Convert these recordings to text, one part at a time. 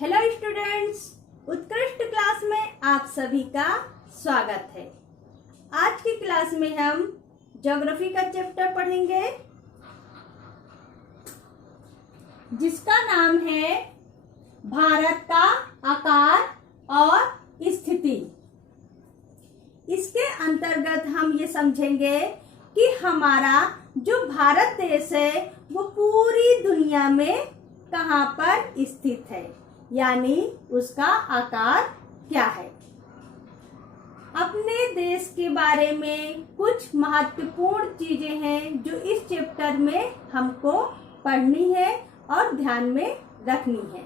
Hello students, उत्कृष्ट class में आप सभी का स्वागत है। आज की क्लास में हम ज्योग्राफी का चैप्टर पढ़ेंगे जिसका नाम है भारत का आकार और स्थिति। इसके अंतर्गत हम ये समझेंगे कि हमारा जो भारत देश है वो पूरी दुनिया में कहाँ पर स्थित है, यानी उसका आकार क्या है। अपने देश के बारे में कुछ महत्वपूर्ण चीजें हैं जो इस चैप्टर में हमको पढ़नी है और ध्यान में रखनी है।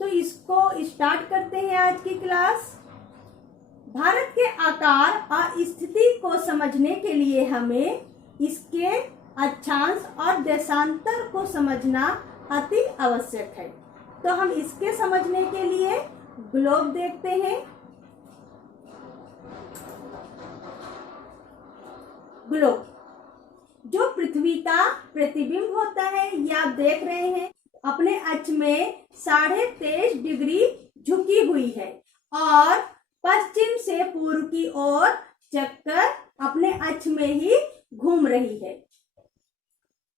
तो इसको स्टार्ट करते हैं आज की क्लास। भारत के आकार और स्थिति को समझने के लिए हमें इसके अक्षांश और देशांतर को समझना अति आवश्यक है। तो हम इसके समझने के लिए ग्लोब देखते हैं। ग्लोब जो पृथ्वी का प्रतिबिंब होता है, ये आप देख रहे हैं, अपने अक्ष में 23.5 डिग्री झुकी हुई है और पश्चिम से पूर्व की ओर चक्कर अपने अक्ष में ही घूम रही है।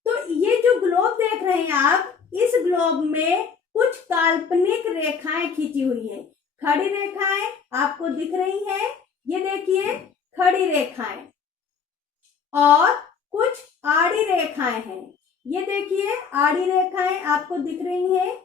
तो ये जो ग्लोब देख रहे हैं आप, इस ग्लोब में कुछ काल्पनिक रेखाएं खींची हुई हैं। खड़ी रेखाएं आपको दिख रही हैं, ये देखिए खड़ी रेखाएं, और कुछ आड़ी रेखाएं हैं, ये देखिए आड़ी रेखाएं आपको दिख रही हैं।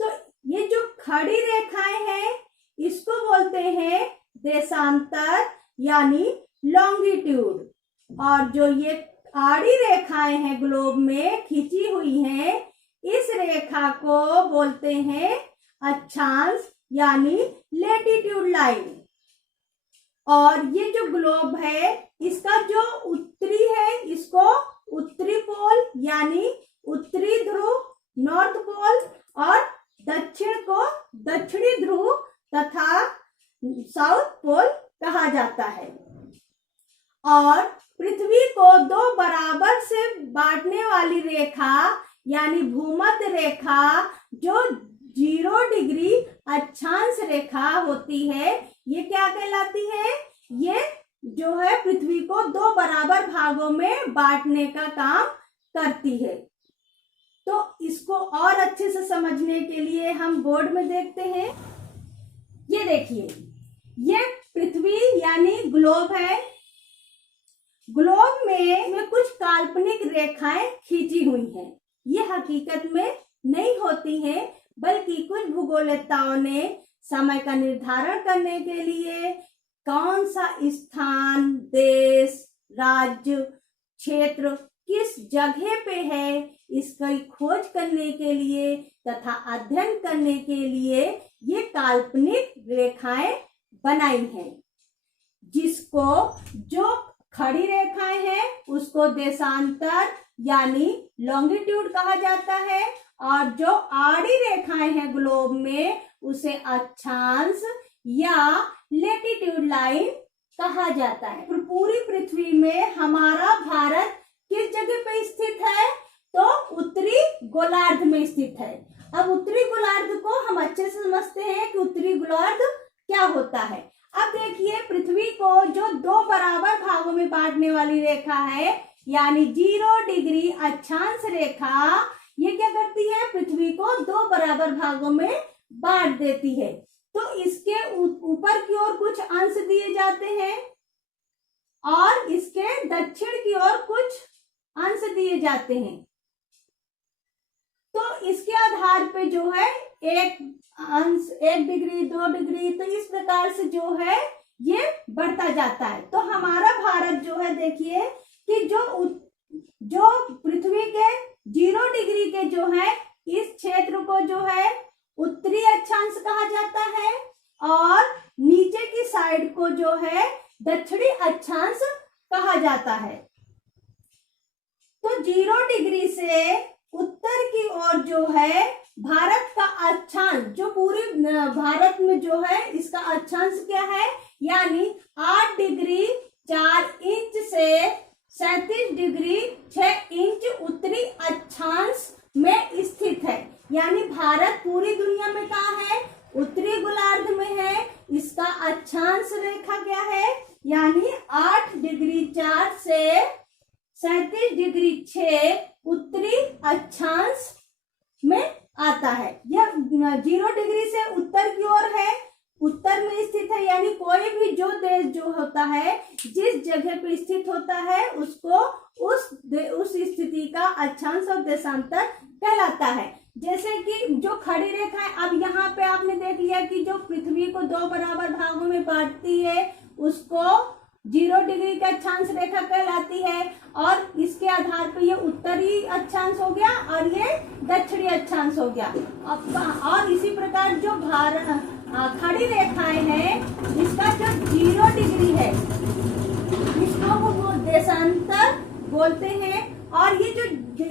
तो ये जो खड़ी रेखाएं हैं इसको बोलते हैं देशांतर यानी लॉन्गिट्यूड, और जो ये आड़ी रेखाएं हैं ग्लोब में खींची हुई हैं, इस रेखा को बोलते हैं अक्षांश यानी लैटिट्यूड लाइन। और ये जो ग्लोब है इसका जो उत्तरी है इसको उत्तरी पोल यानी उत्तरी ध्रुव नॉर्थ पोल, और दक्षिण को दक्षिणी ध्रुव तथा साउथ पोल कहा जाता है। और पृथ्वी को दो बराबर से बांटने वाली रेखा यानी भूमध्य रेखा जो 0 डिग्री अक्षांश रेखा होती है, ये क्या कहलाती है? ये जो है पृथ्वी को दो बराबर भागों में बांटने का काम करती है। तो इसको और अच्छे से समझने के लिए हम बोर्ड में देखते हैं। ये देखिए, ये पृथ्वी यानी ग्लोब है। ग्लोब में कुछ काल्पनिक रेखाएं खींची हुई हैं। ये हकीकत में नहीं होती हैं, बल्कि कुछ भूगोलवेत्ताओं ने समय का निर्धारण करने के लिए कौन सा स्थान, देश, राज्य, क्षेत्र किस जगह पे है, इसकी खोज करने के लिए तथा अध्ययन करने के लिए ये काल्पनिक रेखाएं बनाई हैं। जिसको जो खड़ी रेखाएं हैं उसको देशांतर यानी लॉन्गिट्यूड कहा जाता है, और जो आड़ी रेखाएं हैं ग्लोब में उसे अक्षांश या लैटिट्यूड लाइन कहा जाता है। पूरी पृथ्वी में हमारा भारत किस जगह पे स्थित है? तो उत्तरी गोलार्ध में स्थित है। अब उत्तरी गोलार्ध को हम अच्छे से समझते हैं कि उत्तरी गोलार्ध क्या होता है। अब देखिए, पृथ्वी को जो दो बराबर भागों में बांटने वाली रेखा है यानी 0 डिग्री अक्षांश रेखा, ये क्या करती है? पृथ्वी को दो बराबर भागों में बांट देती है। तो इसके ऊपर की ओर कुछ अंश दिए जाते हैं और इसके दक्षिण की ओर कुछ अंश दिए जाते हैं। तो इसके आधार पे जो है एक अंश 1 डिग्री 2 डिग्री, तो इस प्रकार से जो है ये बढ़ता जाता है। तो हमारा भारत जो है, देखिए कि जो पृथ्वी के 0 डिग्री के जो है इस क्षेत्र को जो है उत्तरी अक्षांश कहा जाता है, और नीचे की साइड को जो है दक्षिणी अक्षांश कहा जाता है। तो 0 डिग्री से उत्तर की ओर जो है भारत का अक्षांश, जो पूरे भारत में जो है इसका अक्षांश क्या है, यानी 8 डिग्री 4 इंच से 37 डिग्री 6 इंच उत्तरी अक्षांश में स्थित है। यानी भारत पूरी दुनिया में कहाँ है? उत्तरी गोलार्ध में है। इसका अक्षांश रेखा क्या है? यानी 8 डिग्री 4 से 37 डिग्री 6 उत्तरी अक्षांश में आता है। यह 0 डिग्री से उत्तर की ओर है, उत्तर में स्थित है। यानी कोई भी जो देश जो होता है, जिस जगह पे स्थित होता है, उसको उस स्थिति का अक्षांश और देशांतर कहलाता है। जैसे कि जो खड़ी रेखा है, अब यहाँ पे आपने देख लिया कि जो पृथ्वी को 2 बराबर भागों में बांटती है, उसको 0 डिग्री का अक्षांश रेखा कहलाती है। और इसके आधार पर ये उत्तरी अक्षांश हो गया और ये दक्षिणी अक्षांश हो गया। और इसी प्रकार जो खड़ी रेखाएं हैं, इसका जो 0 डिग्री है, इसको वो देशांतर बोलते हैं। और ये जो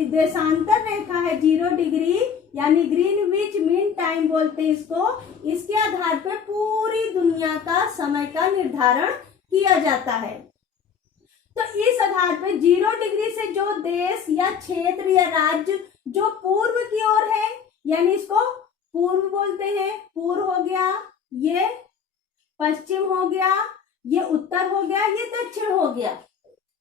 देशांतर रेखा है 0 डिग्री, यानी ग्रीनविच मीन टाइम बोलते हैं इसको, इसके आधार पर पूरी दुनिया का समय का निर्धारण किया जाता है। तो इस आधार पर 0 डिग्री से जो देश या क्षेत्र या राज्य जो पूर्व की ओर है, यानी इसको पूर्व बोलते हैं, पूर्व हो गया, ये पश्चिम हो गया, ये उत्तर हो गया, ये दक्षिण हो गया,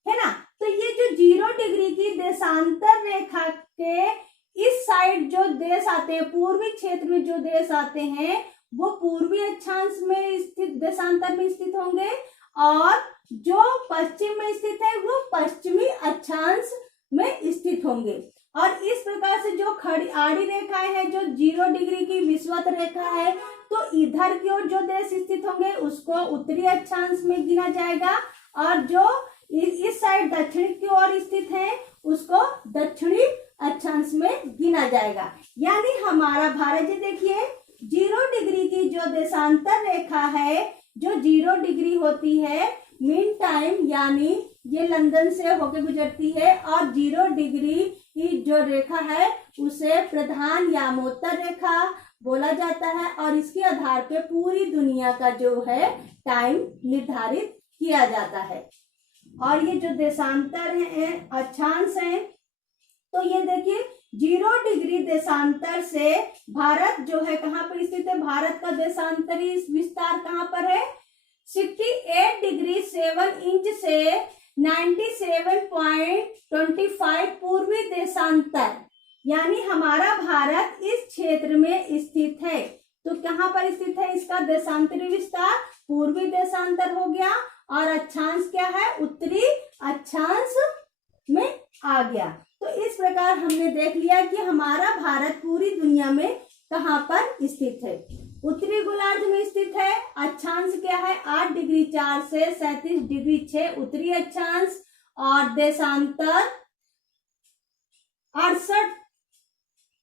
है ना। तो ये जो 0 डिग्री की देशांतर रेखा के इस साइड जो देश आते हैं, पूर्वी क्षेत्र में जो देश आते हैं, वो पूर्वी अक्षांश में स्थित देशांतर में स्थित होंगे, और जो पश्चिम में स्थित है वो पश्चिमी अक्षांश में स्थित होंगे। और इस प्रकार से जो खड़ी आड़ी रेखाएं हैं, जो 0 डिग्री की विषुवत रेखा है, तो इधर की ओर जो देश स्थित होंगे उसको उत्तरी अक्षांश में गिना जाएगा, और जो इस साइड दक्षिण की ओर स्थित है उसको दक्षिणी अक्षांश में गिना जाएगा। यानी हमारा भारत, जी देखिए 0 डिग्री की जो देशांतर रेखा है, जो 0 डिग्री होती है मीन टाइम, यानी ये लंदन से होकर गुजरती है, और 0 डिग्री की जो रेखा है उसे प्रधान यामोत्तर रेखा बोला जाता है। और इसके आधार पे पूरी दुनिया का जो है टाइम निर्धारित किया जाता है। और ये जो देशांतर है, अक्षांश है, तो ये देखिए 0 डिग्री देशांतर से भारत जो है कहाँ पर स्थित है? भारत का देशांतरी विस्तार कहाँ पर है? 68 डिग्री 7 इंच से 97.25 पूर्वी देशांतर, यानी हमारा भारत इस क्षेत्र में स्थित है। तो कहाँ पर स्थित है? इसका देशांतरी विस्तार पूर्वी देशांतर हो गया, और अक्षांश क्या है? उत्तरी अक्षांश में आ गया। तो इस प्रकार हमने देख लिया कि हमारा भारत पूरी दुनिया में कहाँ पर स्थित है। उत्तरी गोलार्ध में स्थित है। अक्षांश क्या है? 8 डिग्री 4 से 37 डिग्री 6 उत्तरी अक्षांश, और देशांतर 68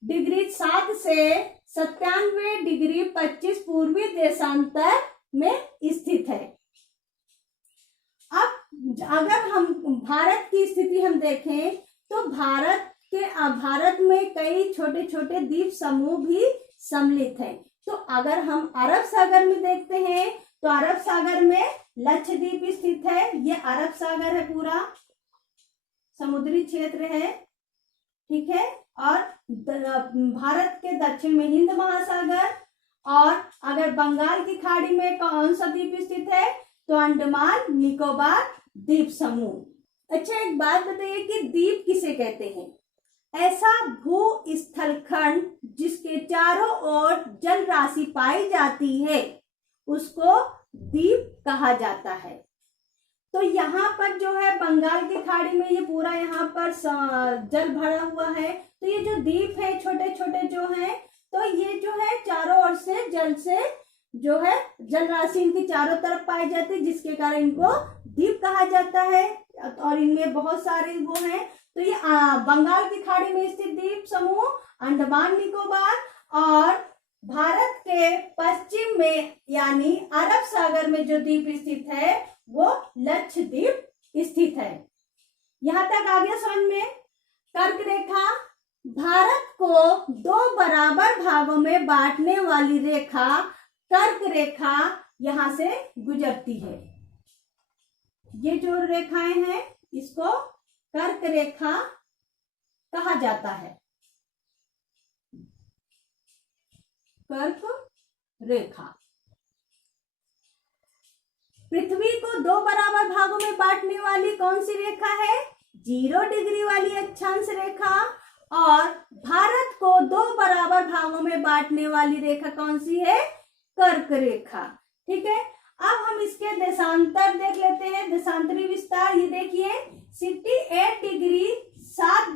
डिग्री 7 से 97 डिग्री 25 पूर्वी देशांतर में स्थित है। अब अगर हम भारत की स्थिति हम देखें, तो भारत में कई छोटे छोटे द्वीप समूह भी सम्मिलित हैं। तो अगर हम अरब सागर में देखते हैं, तो अरब सागर में लक्षद्वीप स्थित है। ये अरब सागर है, पूरा समुद्री क्षेत्र है, ठीक है। और भारत के दक्षिण में हिंद महासागर, और अगर बंगाल की खाड़ी में कौन सा द्वीप स्थित है? तो अंडमान निकोबार द्वीप समूह। अच्छा, एक बात बताइए कि द्वीप किसे कहते हैं? ऐसा भू स्थल खंड जिसके चारों ओर जल राशि पाई जाती है, उसको द्वीप कहा जाता है। तो यहाँ पर जो है बंगाल की खाड़ी में ये पूरा यहाँ पर जल भरा हुआ है। तो ये जो द्वीप है छोटे छोटे जो हैं, तो ये जो है चारों ओर से जल से जो है जल राशि इनकी चारों तरफ पाई जाती है, जिसके कारण इनको द्वीप कहा जाता है। और इनमें बहुत सारे वो हैं। तो ये बंगाल की खाड़ी में स्थित द्वीप समूह अंडमान निकोबार, और भारत के पश्चिम में यानी अरब सागर में जो द्वीप स्थित है वो लक्षद्वीप स्थित है। यहाँ तक आ गया समझ में? कर्क रेखा भारत को 2 बराबर भागों में बांटने वाली रेखा कर्क रेखा यहां से गुजरती है। ये जो रेखाएं हैं इसको कर्क रेखा कहा जाता है। कर्क रेखा। पृथ्वी को दो बराबर भागों में बांटने वाली कौन सी रेखा है? 0 डिग्री वाली अक्षांश रेखा। और भारत को दो बराबर भागों में बांटने वाली रेखा कौन सी है? कर्क रेखा। ठीक है, अब हम इसके देशांतर देख लेते हैं, देशांतरी विस्तार। ये देखिए 68 डिग्री 7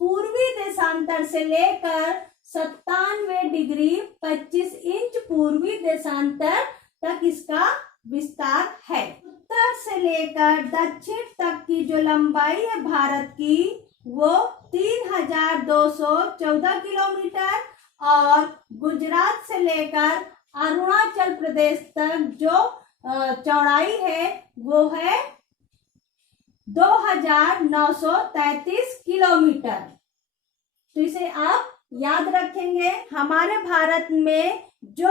पूर्वी देशांतर से लेकर 97 डिग्री 25 इंच पूर्वी देशांतर तक इसका विस्तार है। उत्तर से लेकर दक्षिण तक की जो लंबाई है भारत की वो 3214 किलोमीटर और गुजरात से लेकर अरुणाचल प्रदेश तक जो चौड़ाई है वो है 2933 किलोमीटर। तो इसे आप याद रखेंगे। हमारे भारत में जो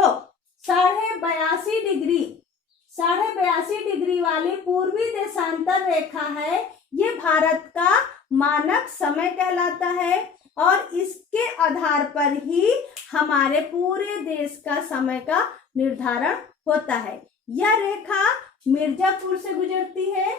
82.5 डिग्री वाली पूर्वी देशांतर रेखा है ये भारत का मानक समय कहलाता है और इसके आधार पर ही हमारे पूरे देश का समय का निर्धारण होता है। यह रेखा मिर्जापुर से गुजरती है,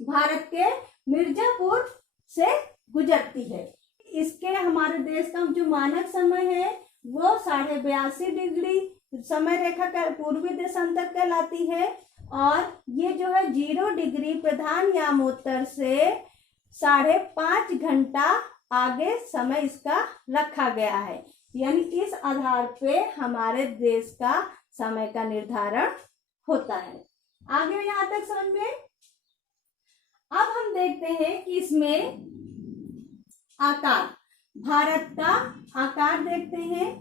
भारत के मिर्जापुर से गुजरती है। इसके हमारे देश का जो मानक समय है वो 82.5 डिग्री समय रेखा का पूर्वी देशांतर कहलाती है और ये जो है 0 डिग्री प्रधान यामोत्तर से 5.5 घंटा आगे समय इसका रखा गया है। यानी इस आधार पे हमारे देश का समय का निर्धारण होता है। आगे यहाँ तक समझ में। अब हम देखते हैं कि इसमें आकार, भारत का आकार देखते हैं।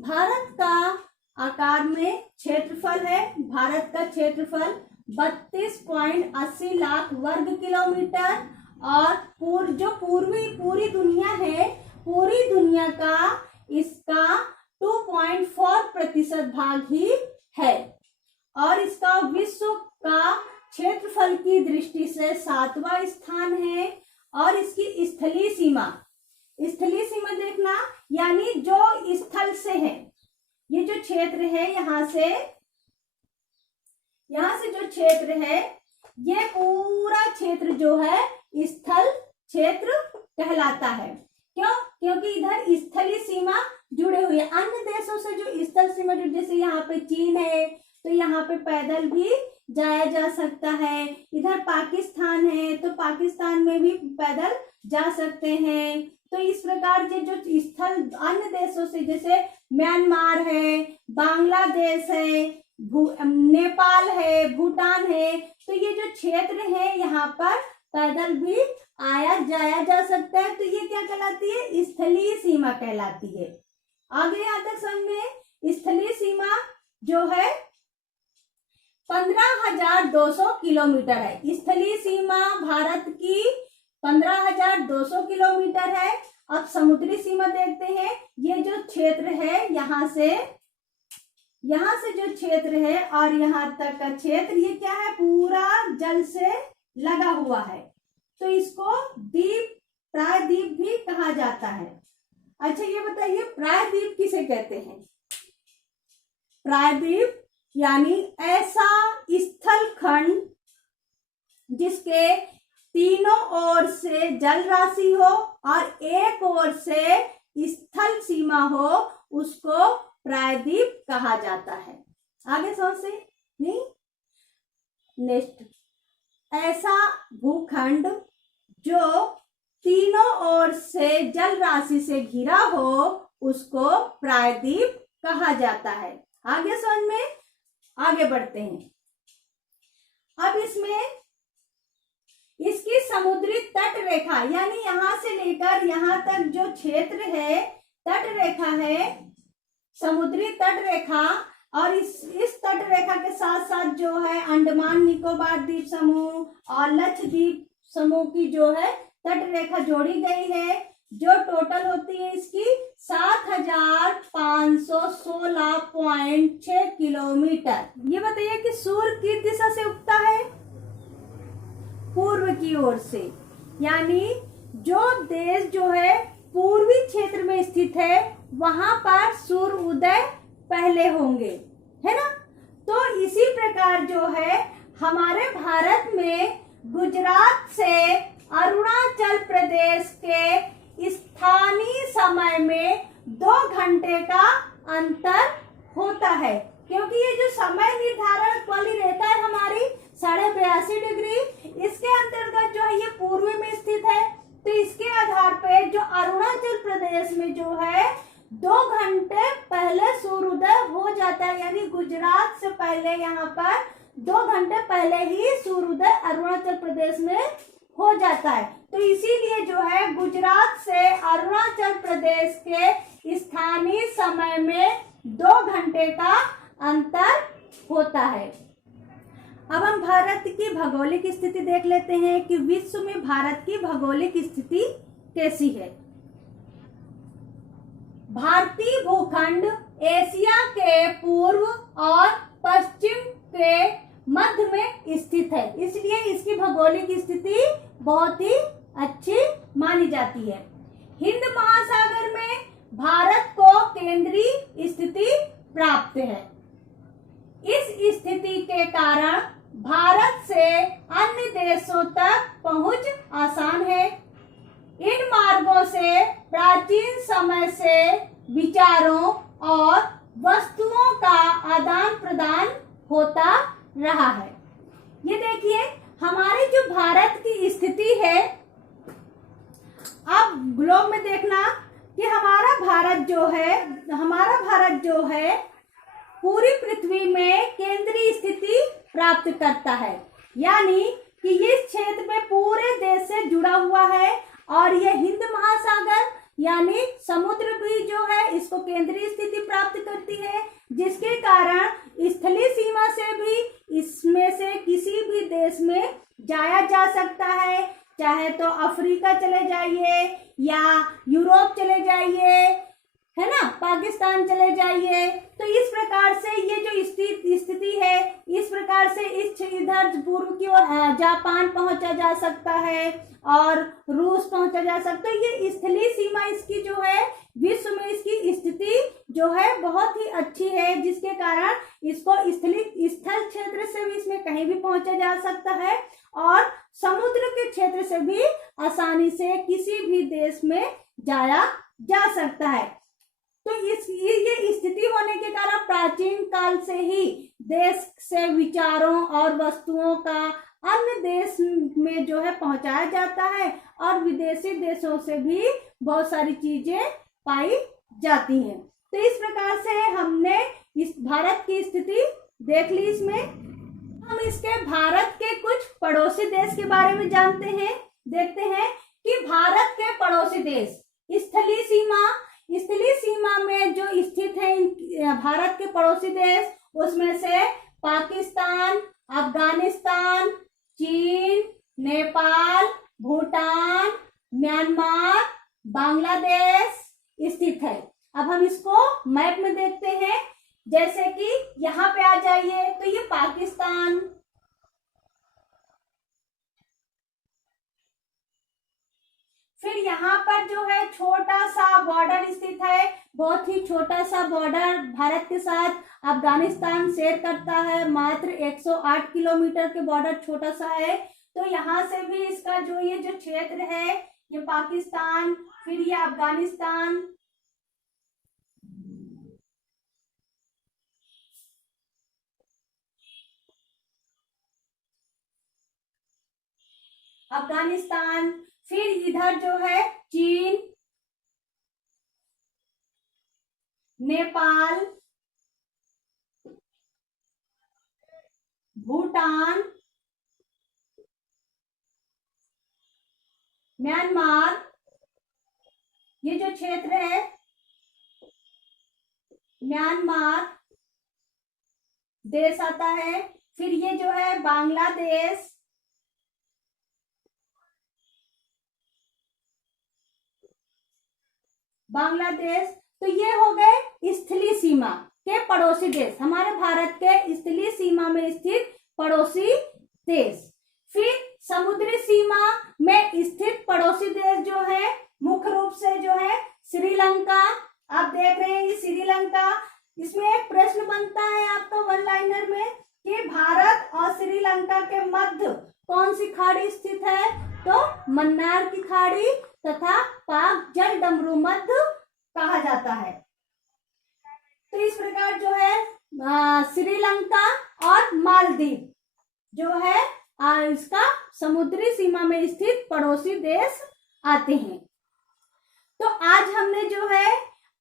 भारत का आकार में क्षेत्रफल है, भारत का क्षेत्रफल 32.80 लाख वर्ग किलोमीटर और पूरी दुनिया है, पूरी दुनिया का इसका 2.4% भाग ही है और इसका विश्व का क्षेत्रफल की दृष्टि से 7वां स्थान है। और इसकी स्थलीय सीमा देखना, यानी जो स्थल से है, ये जो क्षेत्र है यहाँ से जो क्षेत्र है ये पूरा क्षेत्र जो है स्थल क्षेत्र कहलाता है। क्यों? क्योंकि इधर स्थलीय सीमा जुड़े हुए अन्य देशों से जो स्थल सीमा जुड़े, जैसे यहाँ पे चीन है तो यहाँ पे पैदल भी जाया जा सकता है, इधर पाकिस्तान है तो पाकिस्तान में भी पैदल जा सकते हैं। तो इस प्रकार के जो स्थल अन्य देशों से, जैसे म्यांमार है, बांग्लादेश है, नेपाल है, भूटान है, तो ये जो क्षेत्र है यहाँ पर पैदल भी आया जाया जा सकता है। तो ये क्या कहलाती है? स्थलीय सीमा कहलाती है। आगे यहाँ तक समझ में। स्थलीय सीमा जो है 15,200 किलोमीटर है। स्थलीय सीमा भारत की 15,200 किलोमीटर है। अब समुद्री सीमा देखते हैं। ये जो क्षेत्र है यहाँ से जो क्षेत्र है और यहाँ तक का क्षेत्र, ये क्या है? पूरा जल से लगा हुआ है, तो इसको प्रायद्वीप भी कहा जाता है। अच्छा ये बताइए प्रायद्वीप किसे कहते हैं? प्रायद्वीप यानी ऐसा स्थल खंड जिसके तीनों ओर से जल राशि हो और एक ओर से स्थल सीमा हो, उसको प्रायद्वीप कहा जाता है। आगे समझ से नहीं। नेक्स्ट, ऐसा भूखंड जो तीनों ओर से जल राशि से घिरा हो उसको प्रायद्वीप कहा जाता है। आगे समझ में। आगे बढ़ते हैं। अब इसमें इसकी समुद्री तट रेखा, यानी यहाँ से लेकर यहाँ तक जो क्षेत्र है तट रेखा है, समुद्री तट रेखा। और इस तट रेखा के साथ साथ जो है अंडमान निकोबार द्वीप समूह और लक्षद्वीप समूह की जो है तट रेखा जोड़ी गई है, जो टोटल होती है इसकी 7,516.6 किलोमीटर। ये बताइए कि सूर्य किस दिशा से उगता है? पूर्व की ओर से। यानी जो देश जो है पूर्वी क्षेत्र में स्थित है वहां पर सूर्य सूर्योदय पहले होंगे, है ना। तो इसी प्रकार जो है हमारे भारत में गुजरात से अरुणाचल प्रदेश के स्थानीय समय में 2 घंटे का अंतर होता है, क्योंकि ये जो समय निर्धारण वाली रहता है हमारी 82.5 डिग्री, इसके अंतर्गत जो है ये पूर्व में स्थित है। तो इसके आधार पे जो अरुणाचल प्रदेश में जो है 2 घंटे पहले सूर्योदय हो जाता है, यानी गुजरात से पहले यहाँ पर 2 घंटे पहले ही सूर्योदय अरुणाचल प्रदेश में हो जाता है। तो इसीलिए जो है गुजरात से अरुणाचल प्रदेश के स्थानीय समय में 2 घंटे का अंतर होता है। अब हम भारत की भौगोलिक स्थिति देख लेते हैं कि विश्व में भारत की भौगोलिक स्थिति कैसी है। भारतीय भूखंड एशिया के पूर्व और पश्चिम के मध्य में स्थित है, इसलिए इसकी भौगोलिक स्थिति बहुत ही अच्छी मानी जाती है। हिंद महासागर में भारत को केंद्रीय स्थिति प्राप्त है। इस स्थिति के कारण भारत से अन्य देशों तक पहुंच आसान है। इन मार्गों से प्राचीन समय से विचारों और वस्तुओं का आदान प्रदान होता रहा है। ये देखिए हमारी जो भारत की स्थिति है, अब ग्लोब में देखना कि हमारा भारत जो है पूरी पृथ्वी में केंद्रीय स्थिति प्राप्त करता है, यानी कि इस क्षेत्र में पूरे देश से जुड़ा हुआ है और यह हिंद महासागर यानी समुद्र भी जो है इसको केंद्रीय स्थिति प्राप्त करती है, जिसके कारण स्थलीय सीमा से भी इसमें से किसी भी देश में जाया जा सकता है, चाहे तो अफ्रीका चले जाइए या यूरोप चले जाइए, है ना, पाकिस्तान चले जाइए। तो इस प्रकार से ये जो स्थिति है, इस प्रकार से इधर पूर्व की ओर जापान पहुंचा जा सकता है और रूस पहुंचा जा सकता है। ये स्थलीय सीमा इसकी जो है विश्व में इसकी स्थिति जो है बहुत ही अच्छी है, जिसके कारण इसको स्थल क्षेत्र से भी इसमें कहीं भी पहुंचा जा सकता है और समुद्र के क्षेत्र से भी आसानी से किसी भी देश में जाया जा सकता है। तो ये स्थिति होने के कारण प्राचीन काल से ही देश से विचारों और वस्तुओं का अन्य देश में जो है पहुंचाया जाता है और विदेशी देशों से भी बहुत सारी चीजें पाई जाती हैं। तो इस प्रकार से हमने इस भारत की स्थिति देख ली। इसमें हम इसके भारत के कुछ पड़ोसी देश के बारे में देखते हैं कि भारत के पड़ोसी देश स्थलीय सीमा में जो स्थित है भारत के पड़ोसी देश, उसमें से पाकिस्तान, अफगानिस्तान, चीन, नेपाल, भूटान, म्यांमार, बांग्लादेश स्थित है। अब हम इसको मैप में देखते हैं, जैसे कि यहाँ पे आ जाइए तो ये पाकिस्तान, फिर यहाँ पर जो है छोटा सा बॉर्डर स्थित है, बहुत ही छोटा सा बॉर्डर भारत के साथ अफगानिस्तान शेयर करता है, मात्र 108 किलोमीटर के बॉर्डर छोटा सा है। तो यहाँ से भी इसका जो ये जो क्षेत्र है ये पाकिस्तान, फिर ये अफगानिस्तान, फिर इधर जो है चीन, नेपाल, भूटान, म्यांमार, ये जो क्षेत्र है म्यांमार देश आता है। फिर ये जो है बांग्लादेश, तो ये हो गए स्थलीय सीमा के पड़ोसी देश, हमारे भारत के स्थलीय सीमा में स्थित पड़ोसी देश। फिर समुद्री सीमा में स्थित पड़ोसी देश जो है मुख्य रूप से जो है श्रीलंका, आप देख रहे हैं ये श्रीलंका, इसमें एक प्रश्न बनता है आपका वन लाइनर में कि भारत और श्रीलंका के मध्य कौन सी खाड़ी स्थित है? तो मन्नार की खाड़ी तथा पाक जल डमरू मध्य कहा जाता है। तो इस प्रकार जो है श्रीलंका और मालदीव जो है इसका समुद्री सीमा में स्थित पड़ोसी देश आते हैं। तो आज हमने जो है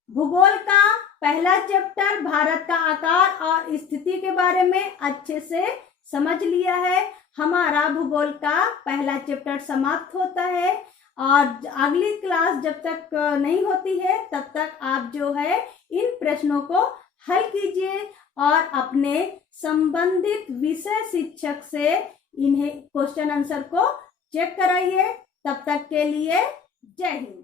भूगोल का पहला चैप्टर भारत का आकार और स्थिति के बारे में अच्छे से समझ लिया है। हमारा भूगोल का पहला चैप्टर समाप्त होता है और अगली क्लास जब तक नहीं होती है तब तक आप जो है इन प्रश्नों को हल कीजिए और अपने संबंधित विषय शिक्षक से इन्हें क्वेश्चन आंसर को चेक कराइए। तब तक के लिए जय हिंद।